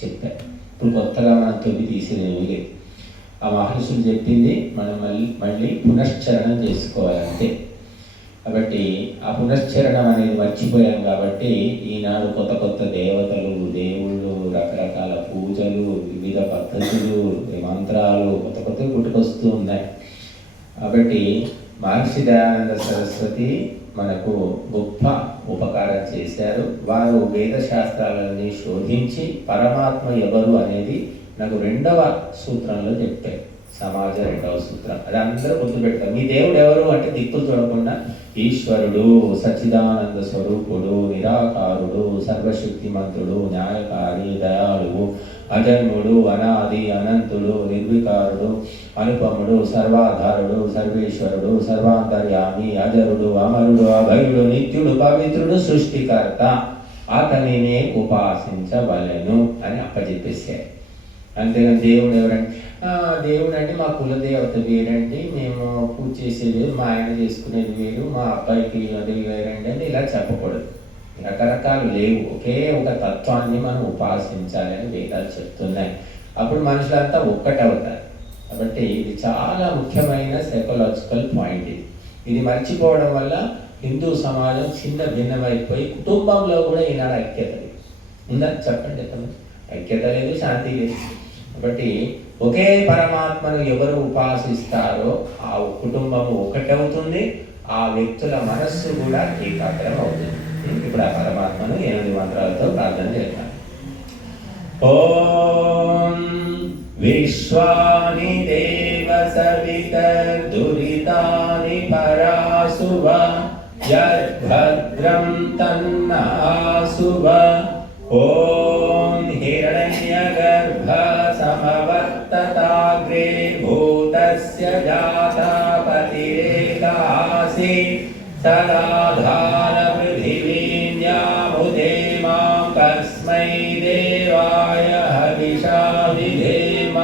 చెప్పారు. ఇప్పుడు కొత్తగా మనం తొలి తీసినవి లేదు. ఆ మహర్షులు చెప్పింది మనం మళ్ళీ పునశ్చరణం చేసుకోవాలి అంతే. కాబట్టి ఆ పునశ్చరణం అనేది మర్చిపోయాం. కాబట్టి ఈనాడు కొత్త కొత్త దేవతలు, దేవుళ్ళు, రకరకాల పూజలు, వివిధ పద్ధతులు, మంత్రాలు కొత్త కొత్తవి పుట్టుకొస్తూ ఉన్నాయి. కాబట్టి మహర్షి దయానంద సరస్వతి మనకు గొప్ప ఉపకారం చేశారు. వారు వేద శాస్త్రాలని శోధించి పరమాత్మ ఎవరు అనేది నాకు 2వ సూత్రంలో చెప్పారు. సమాజ 2వ సూత్రం అది అందరూ గుర్తుపెడతారు. మీ దేవుడు ఎవరు అంటే దిక్కులు చూడకుండా ఈశ్వరుడు, సచ్చిదానంద స్వరూపుడు, నిరాకారుడు, సర్వశక్తిమంతుడు, న్యాయకారి, దయాళువు, అజన్ముడు, అనాది, అనంతుడు, నిర్వికారుడు, అనుపముడు, సర్వాధారుడు, సర్వేశ్వరుడు, సర్వాంతర్యామి, అజరుడు, అమరుడు, అభయుడు, నిత్యుడు, పవిత్రుడు, సృష్టికర్త, అతనినే ఉపాసించవలెను అని అప్పచెప్పేశారు. అంతేగాని దేవుడు ఎవరంటే దేవుడు అంటే మా కులదేవత వేరండి, మేము పూజ చేసేది వేరు, మా ఆయన చేసుకునేది వేరు, మా అబ్బాయికి అది వేరండి అని ఇలా చెప్పకూడదు. రకరకాలు లేవు, ఒకే ఒక తత్వాన్ని మనం ఉపాసించాలని వేదాలు చెప్తున్నాయి. అప్పుడు మనుషులంతా ఒక్కటవుతారు. కాబట్టి ఇది చాలా ముఖ్యమైన సైకలాజికల్ పాయింట్. ఇది మర్చిపోవడం వల్ల హిందూ సమాజం చిన్న భిన్నమైపోయి కుటుంబంలో కూడా ఈనాడు ఐక్యత లేదు. ఉందా చెప్పండి? ఐక్యత లేదు, శాంతి లేదు. కాబట్టి ఒకే పరమాత్మను ఎవరు ఉపాసిస్తారో ఆ కుటుంబము ఒకటవుతుంది, ఆ వ్యక్తుల మనస్సు కూడా ఏకాగ్రం అవుతుంది. ఇప్పుడు ఆ పరమాత్మను 8 మంత్రాలతో ప్రార్థన చేద్దాం. ఓం విశ్వాని దేవ సవితర్దురితాని పరాసువ యద్భద్రం తన్నాసువ. ఓం హిరణ్యగర్భ సమవర్తతాగ్రే భూతస్య జాతాపతిరేకాసి సదాధార పృథివీన్యాముదే మాం కస్మై దేవాయ హవిషా విధేమ.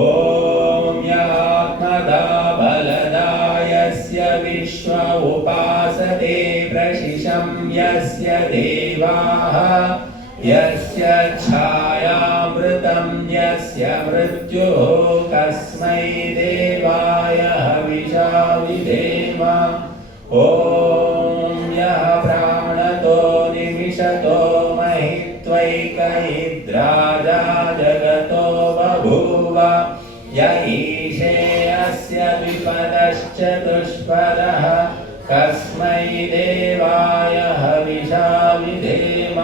ఓం యాత్మదా బలదాయస్య విశ్వ ఉపాసతే ప్రశిషం యస్య దేవాః యస్య ఛాయామృతం యస్య మృత్యుః కస్మై దేవాయ హవిషా విధేమ. ఓం యః ప్రాణతో నిమిషతో మహిత్వైకైద్రాజా జగతో బభూవ య ఈశే అస్య విపదశ్చతుష్పదః కస్మై దేవాయ హవిషా విధేమ.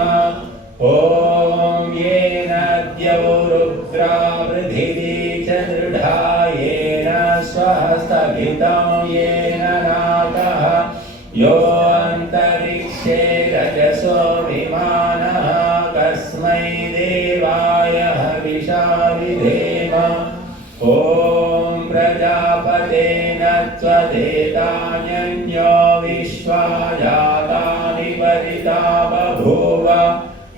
ఓం येन द्यौरुग्रा पृथिवी च दृढा येन स्वः स्थगितं येन नाकः यो अन्तरिक्षे रजसो विमानः कस्मै देवाय हविषा विधेम. ओम प्रजापतेन त्वदेतान्यो विश्वा जातानि परिता बभूव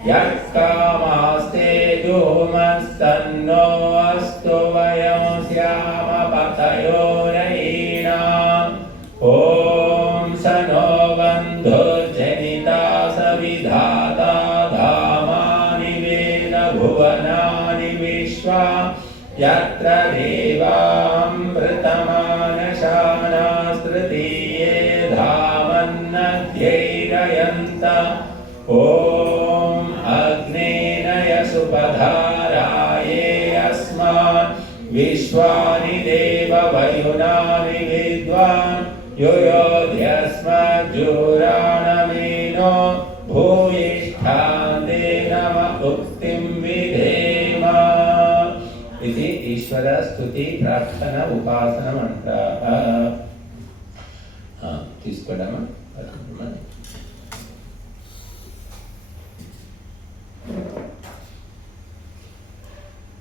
यत्कामास्ते जुहुमस्तन्नो अस्तु वयं स्याम पतयो रयीणाम्. ओम स नो बन्धुर्जनिता सविधाता धामानि वेद भुवनानि विश्वा यत्र देवामृतमानशानास्तृतीये धामन्नद्यैरयन्त. ओम अग्नेनय सुपधाराये अस्मान् विश्वानि देववयुनानि विद्वान् युयोध्यस्मज्जुराणमेनो भूयिष्ठान्ते नम उक्तिं विधेम. ఇది ఈశ్వర స్తుతి ప్రార్థన ఉపాసన మంత్ర. తీసుకోవడమా?